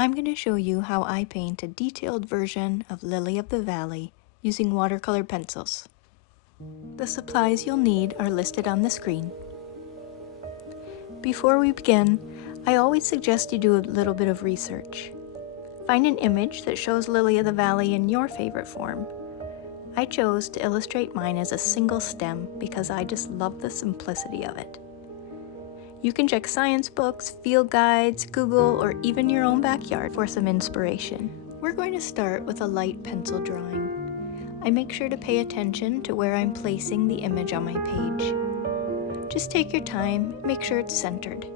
I'm going to show you how I paint a detailed version of Lily of the Valley using watercolor pencils. The supplies you'll need are listed on the screen. Before we begin, I always suggest you do a little bit of research. Find an image that shows Lily of the Valley in your favorite form. I chose to illustrate mine as a single stem because I just love the simplicity of it. You can check science books, field guides, Google, or even your own backyard for some inspiration. We're going to start with a light pencil drawing. I make sure to pay attention to where I'm placing the image on my page. Just take your time, make sure it's centered.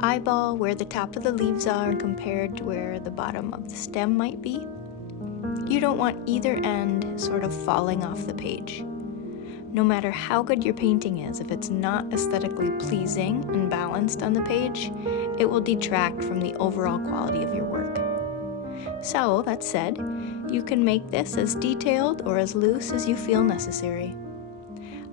Eyeball where the top of the leaves are compared to where the bottom of the stem might be. You don't want either end sort of falling off the page. No matter how good your painting is, if it's not aesthetically pleasing and balanced on the page, it will detract from the overall quality of your work. So, that said, you can make this as detailed or as loose as you feel necessary.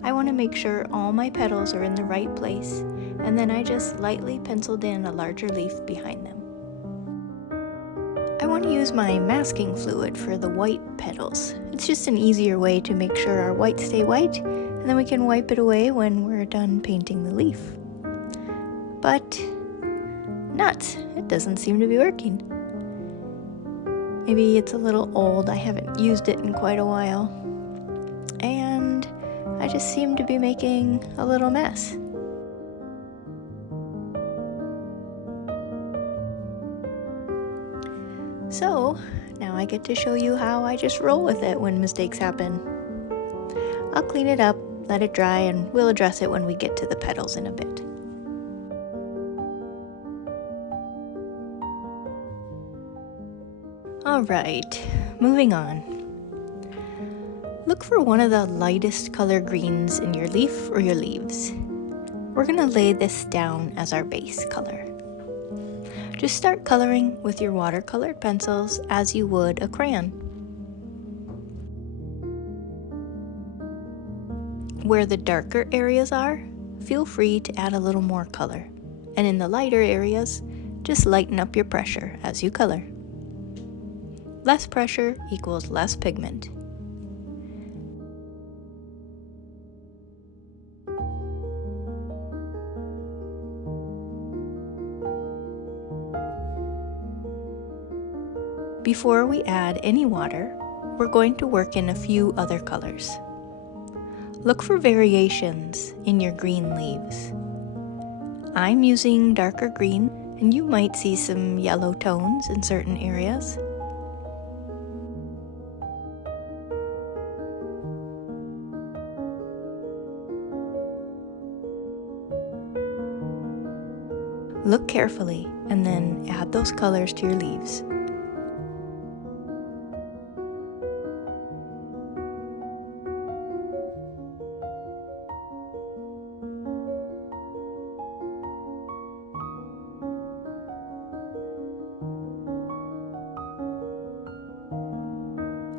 I want to make sure all my petals are in the right place, and then I just lightly penciled in a larger leaf behind them. I want to use my masking fluid for the white petals. It's just an easier way to make sure our whites stay white, and then we can wipe it away when we're done painting the leaf. But nuts, it doesn't seem to be working. Maybe it's a little old, I haven't used it in quite a while, and I just seem to be making a little mess. So, now I get to show you how I just roll with it when mistakes happen. I'll clean it up, let it dry, and we'll address it when we get to the petals in a bit. Alright, moving on. Look for one of the lightest color greens in your leaf or your leaves. We're going to lay this down as our base color. Just start coloring with your watercolored pencils as you would a crayon. Where the darker areas are, feel free to add a little more color. And in the lighter areas, just lighten up your pressure as you color. Less pressure equals less pigment. Before we add any water, we're going to work in a few other colors. Look for variations in your green leaves. I'm using darker green, and you might see some yellow tones in certain areas. Look carefully, and then add those colors to your leaves.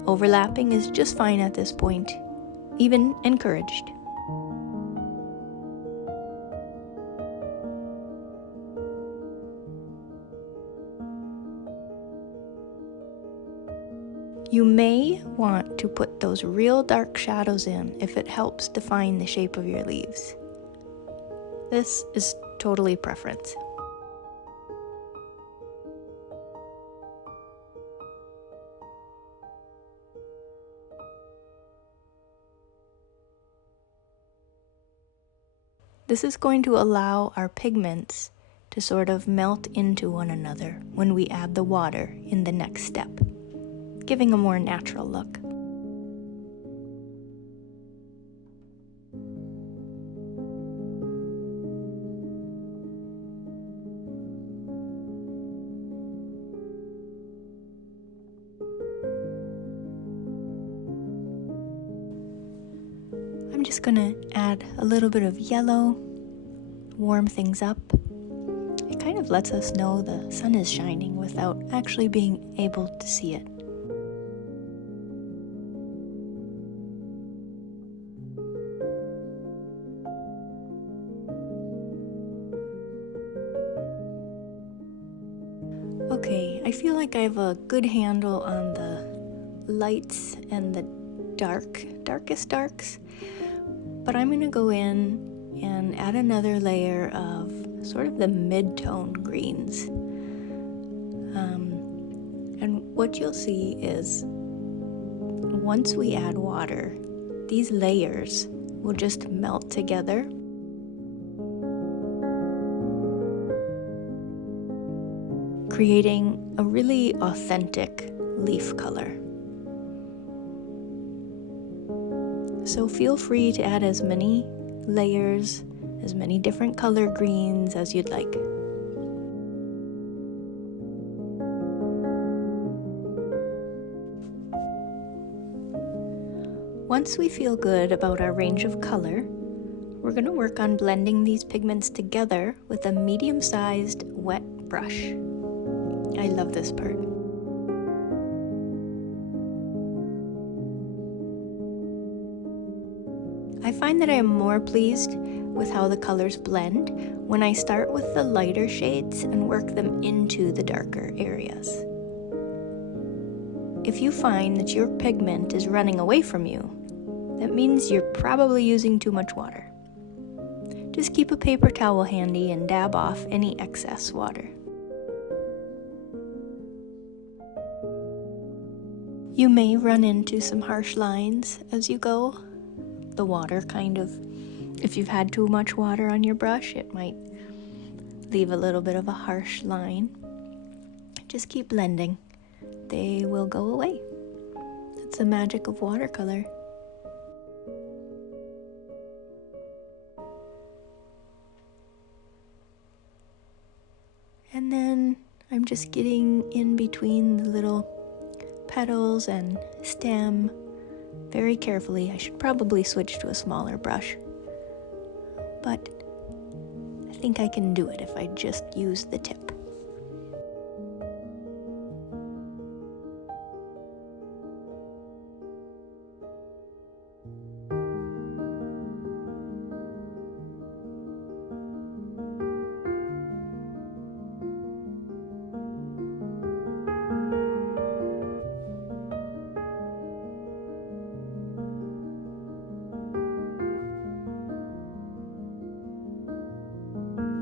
Overlapping is just fine at this point, even encouraged. You may want to put those real dark shadows in if it helps define the shape of your leaves. This is totally preference. This is going to allow our pigments to sort of melt into one another when we add the water in the next step, giving a more natural look. I'm just gonna add a little bit of yellow, warm things up. It kind of lets us know the sun is shining without actually being able to see it. Okay, I feel like I have a good handle on the lights and the darkest darks, but I'm gonna go in and add another layer of sort of the mid-tone greens. And what you'll see is once we add water, these layers will just melt together. Creating a really authentic leaf color. So feel free to add as many layers, as many different color greens as you'd like. Once we feel good about our range of color, we're going to work on blending these pigments together with a medium-sized wet brush. I love this part. I find that I am more pleased with how the colors blend when I start with the lighter shades and work them into the darker areas. If you find that your pigment is running away from you, that means you're probably using too much water. Just keep a paper towel handy and dab off any excess water. You may run into some harsh lines as you go. The water if you've had too much water on your brush, it might leave a little bit of a harsh line. Just keep blending. They will go away. That's the magic of watercolor. And then I'm just getting in between the little petals and stem very carefully. I should probably switch to a smaller brush, but I think I can do it if I just use the tip.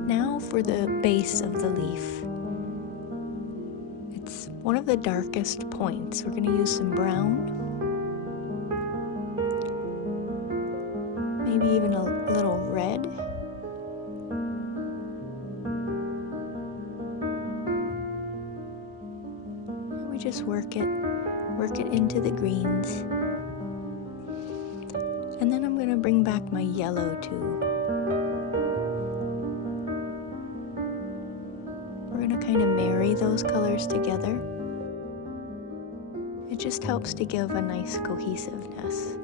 Now for the base of the leaf. It's one of the darkest points. We're going to use some brown, maybe even a little red. And we just work it into the greens. And then I'm going to bring back my yellow too. We're going to kind of marry those colors together. It just helps to give a nice cohesiveness.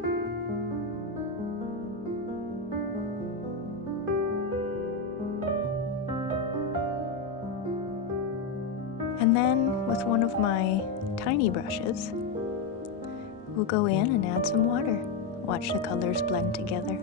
And then with one of my tiny brushes, we'll go in and add some water. Watch the colors blend together.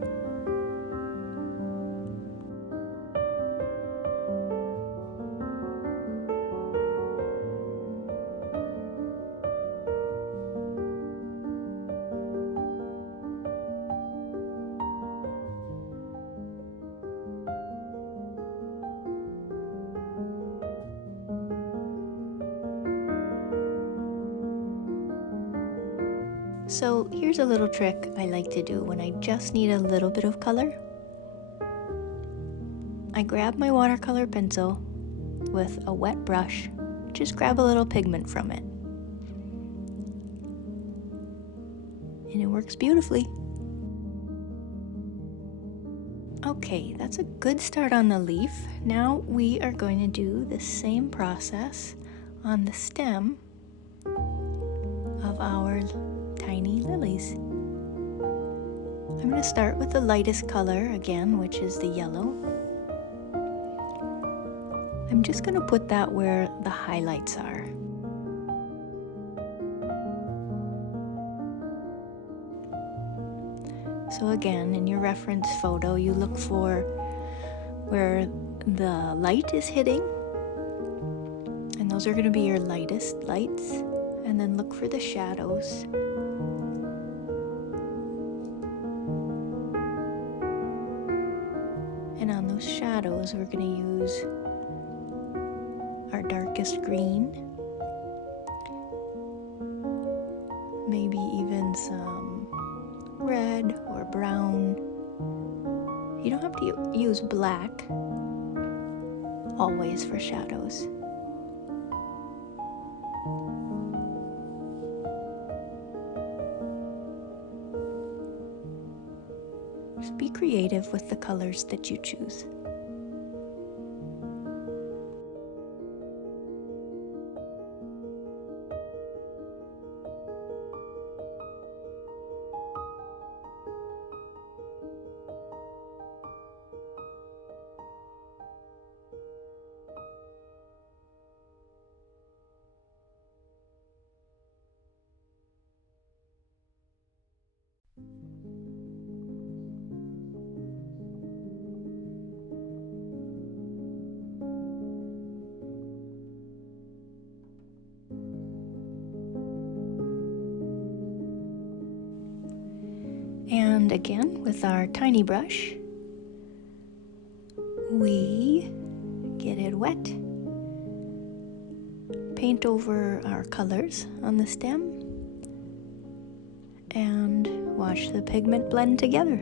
So here's a little trick I like to do when I just need a little bit of color. I grab my watercolor pencil with a wet brush, just grab a little pigment from it. And it works beautifully. Okay, that's a good start on the leaf. Now we are going to do the same process on the stem of our tiny lilies. I'm going to start with the lightest color again, which is the yellow. I'm just going to put that where the highlights are. So again, in your reference photo, you look for where the light is hitting, and those are going to be your lightest lights. And then look for the shadows. And on those shadows, we're going to use our darkest green. Maybe even some red or brown. You don't have to use black always for shadows. Just be creative with the colors that you choose. And again, with our tiny brush, we get it wet, paint over our colors on the stem, and watch the pigment blend together.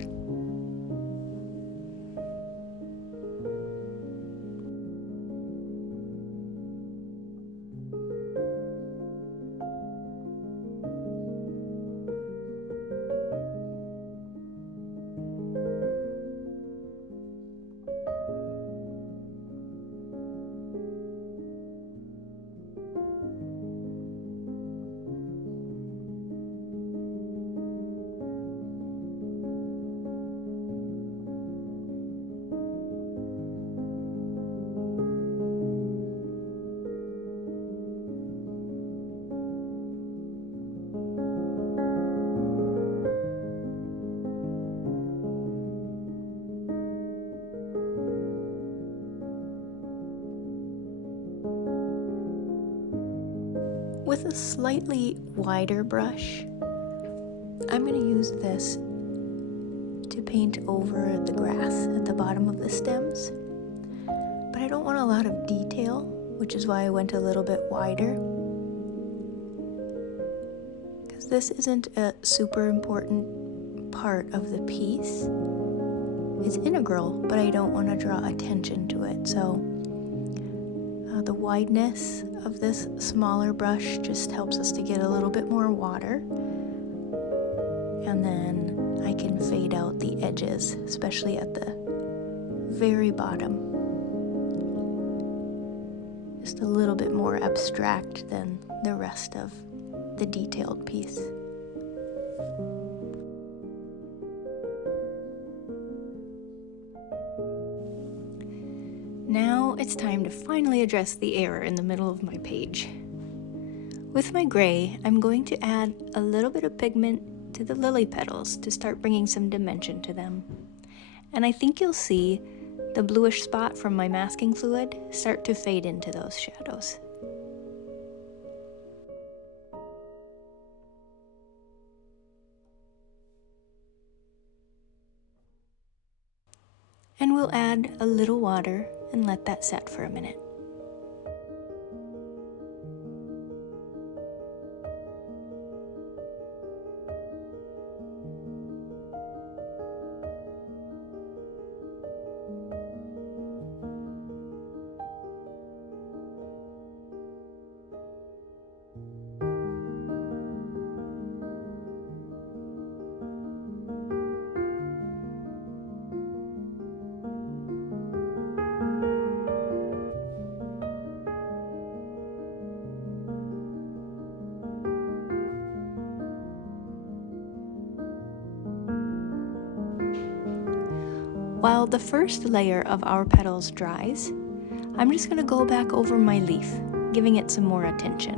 With a slightly wider brush, I'm going to use this to paint over the grass at the bottom of the stems. But I don't want a lot of detail, which is why I went a little bit wider. Because this isn't a super important part of the piece. It's integral, but I don't want to draw attention to it. So the wideness of this smaller brush just helps us to get a little bit more water. And then I can fade out the edges, especially at the very bottom. Just a little bit more abstract than the rest of the detailed piece. Now it's time to finally address the error in the middle of my page. With my gray, I'm going to add a little bit of pigment to the lily petals to start bringing some dimension to them. And I think you'll see the bluish spot from my masking fluid start to fade into those shadows. And we'll add a little water and let that set for a minute. While the first layer of our petals dries, I'm just going to go back over my leaf, giving it some more attention.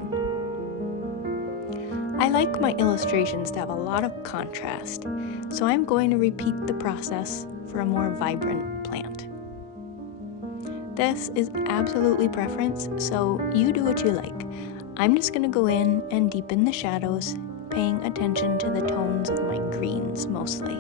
I like my illustrations to have a lot of contrast, so I'm going to repeat the process for a more vibrant plant. This is absolutely preference, so you do what you like. I'm just gonna go in and deepen the shadows, paying attention to the tones of my greens mostly.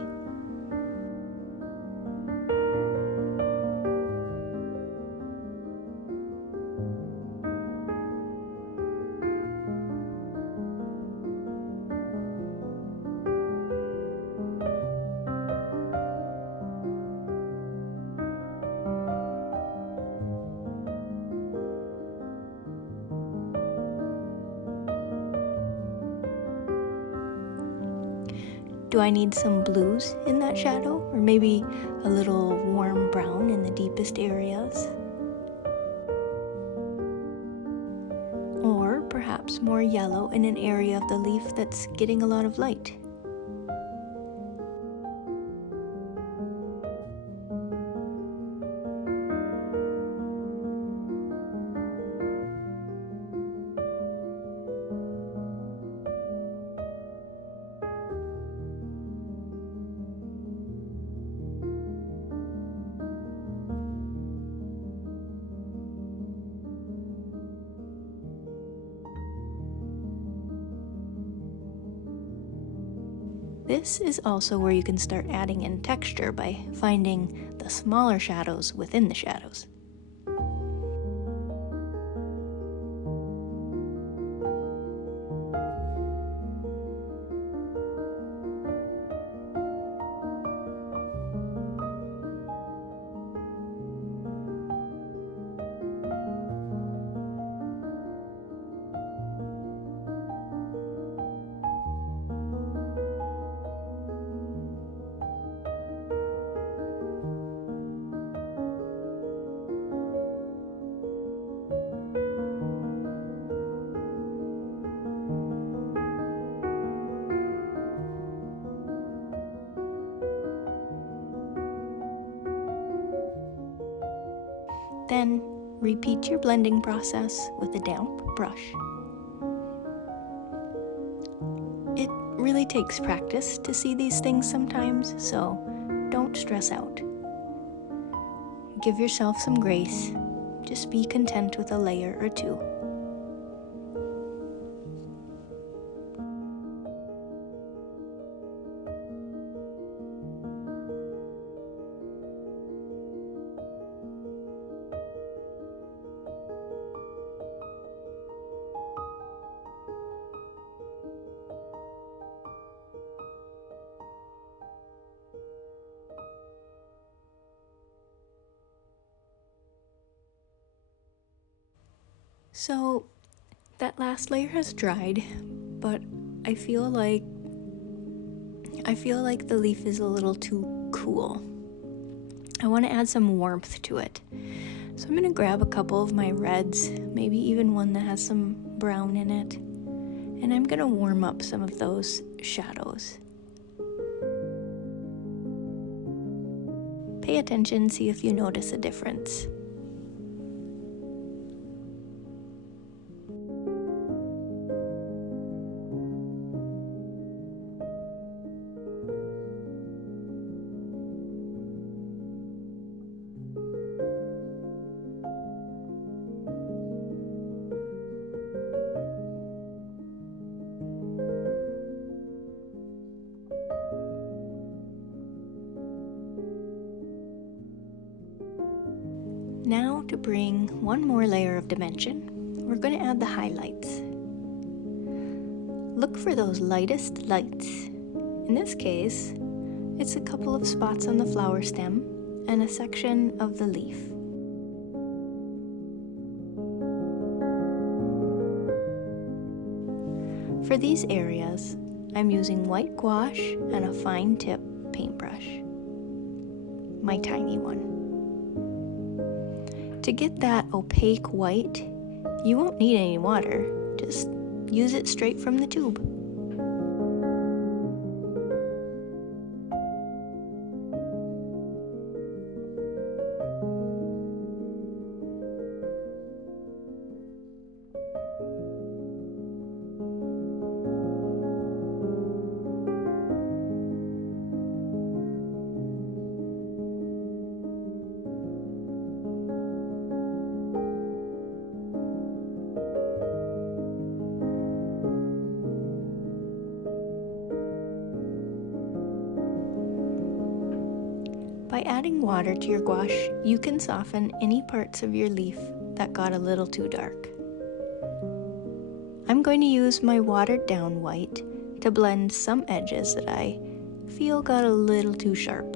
Do I need some blues in that shadow? Or maybe a little warm brown in the deepest areas? Or perhaps more yellow in an area of the leaf that's getting a lot of light? This is also where you can start adding in texture by finding the smaller shadows within the shadows. Then repeat your blending process with a damp brush. It really takes practice to see these things sometimes, so don't stress out. Give yourself some grace. Just be content with a layer or two. So that last layer has dried, but I feel like the leaf is a little too cool. I want to add some warmth to it. So I'm going to grab a couple of my reds, maybe even one that has some brown in it, and I'm going to warm up some of those shadows. Pay attention, see if you notice a difference. Now to bring one more layer of dimension, we're going to add the highlights. Look for those lightest lights. In this case, it's a couple of spots on the flower stem and a section of the leaf. For these areas, I'm using white gouache and a fine tip paintbrush, my tiny one. To get that opaque white, you won't need any water, just use it straight from the tube. By adding water to your gouache, you can soften any parts of your leaf that got a little too dark. I'm going to use my watered down white to blend some edges that I feel got a little too sharp.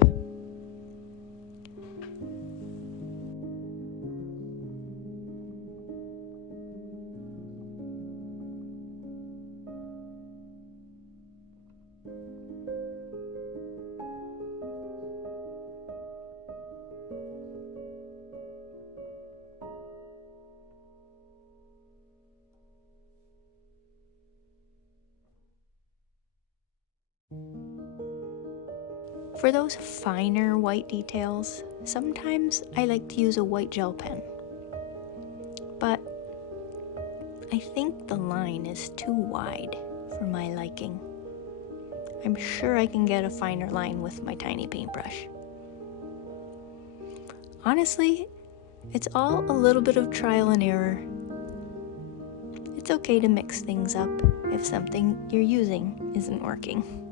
For those finer white details, sometimes I like to use a white gel pen, but I think the line is too wide for my liking. I'm sure I can get a finer line with my tiny paintbrush. Honestly, it's all a little bit of trial and error. It's okay to mix things up if something you're using isn't working.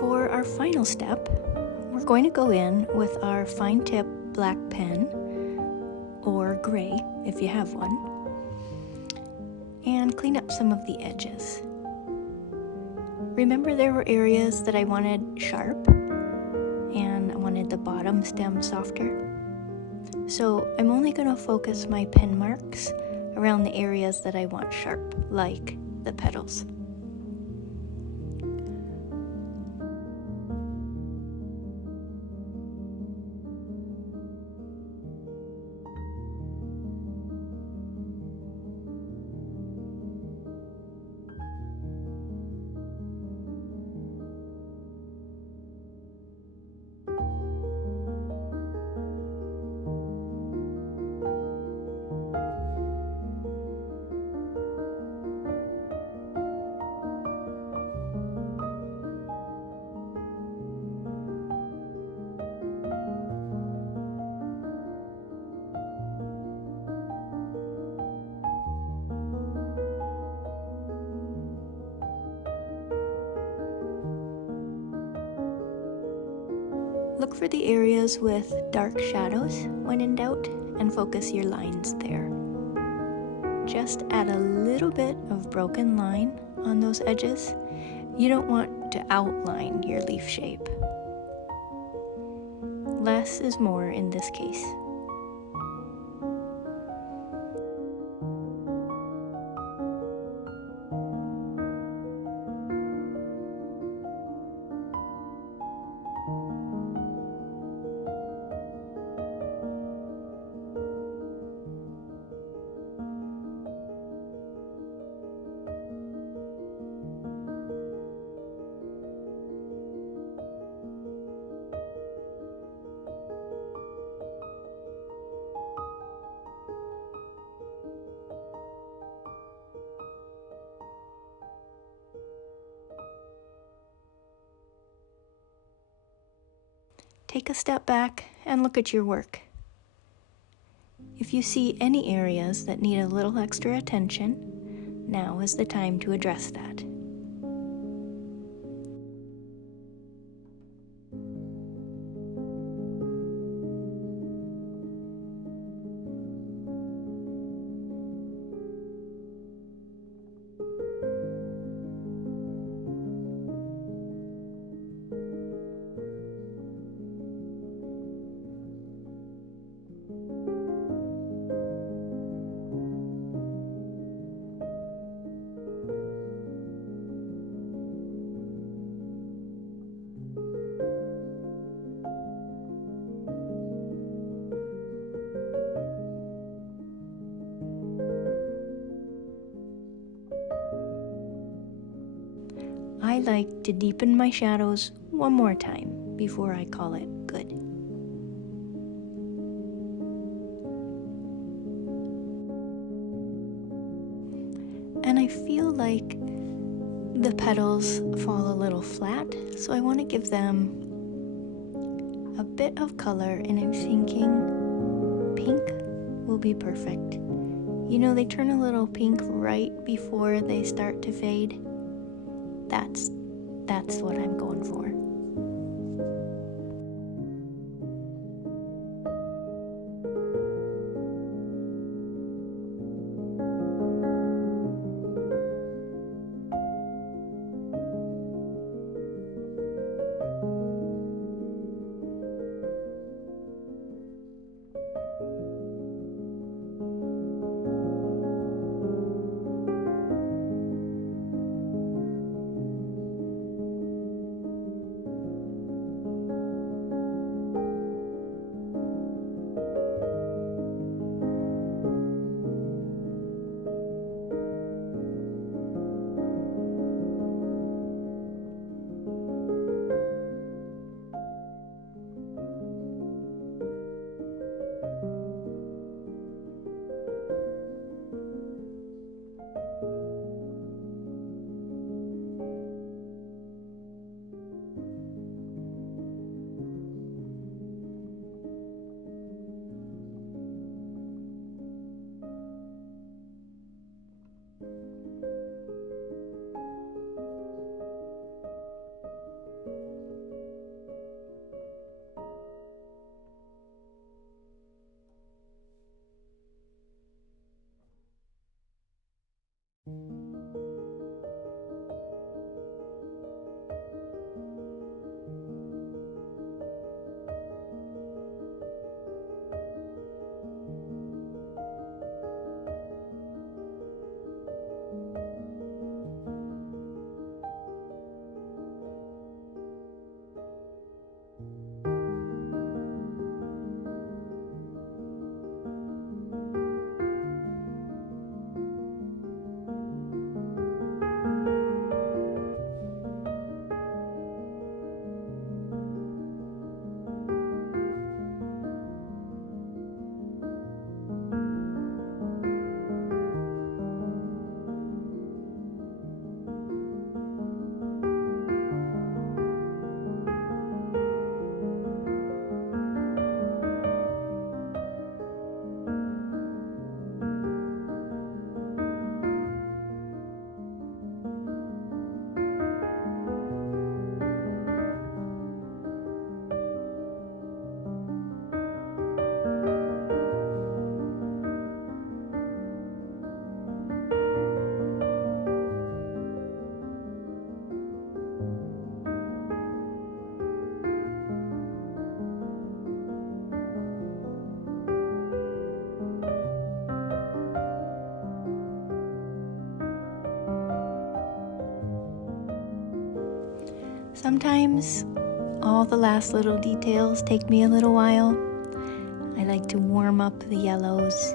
For our final step, we're going to go in with our fine tip black pen, or gray if you have one, and clean up some of the edges. Remember, there were areas that I wanted sharp and I wanted the bottom stem softer. So I'm only going to focus my pen marks around the areas that I want sharp, like the petals. Look for the areas with dark shadows when in doubt and focus your lines there. Just add a little bit of broken line on those edges. You don't want to outline your leaf shape. Less is more in this case. Take a step back and look at your work. If you see any areas that need a little extra attention, now is the time to address that. I like to deepen my shadows one more time before I call it good. And I feel like the petals fall a little flat, so I want to give them a bit of color, and I'm thinking pink will be perfect. You know, they turn a little pink right before they start to fade. That's what I'm going for. Sometimes all the last little details take me a little while. I like to warm up the yellows.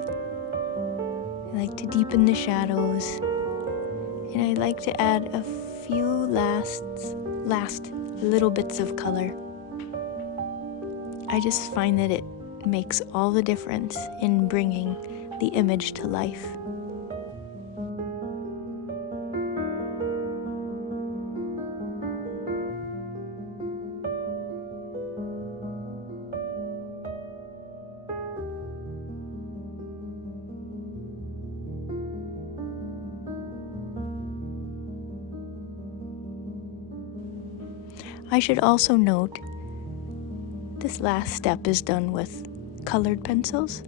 I like to deepen the shadows. And I like to add a few last little bits of color. I just find that it makes all the difference in bringing the image to life. I should also note, this last step is done with colored pencils.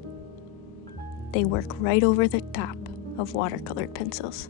They work right over the top of watercolored pencils.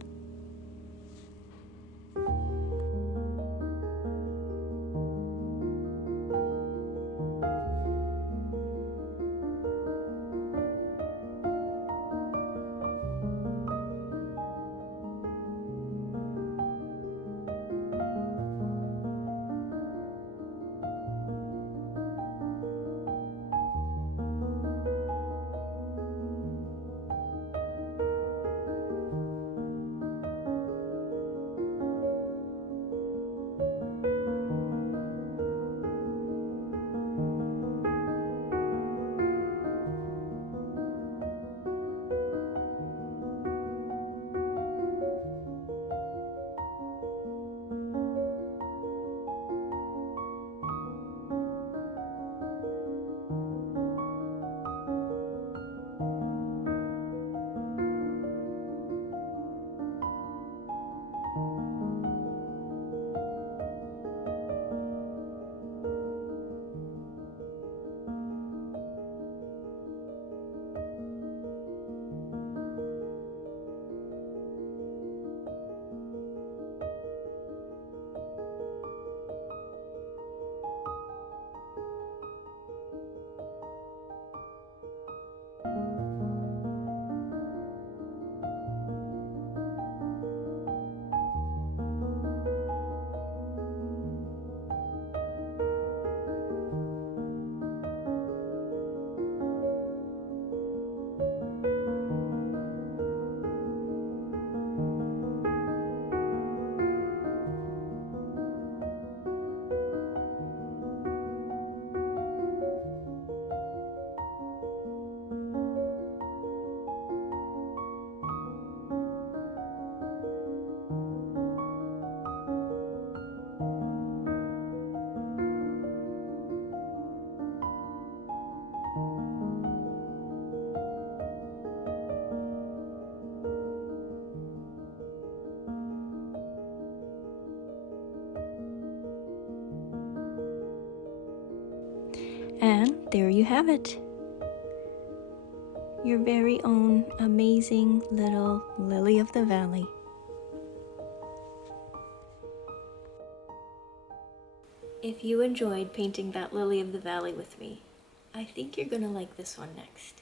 And there you have it. Your very own amazing little lily of the valley. If you enjoyed painting that lily of the valley with me, I think you're gonna like this one next.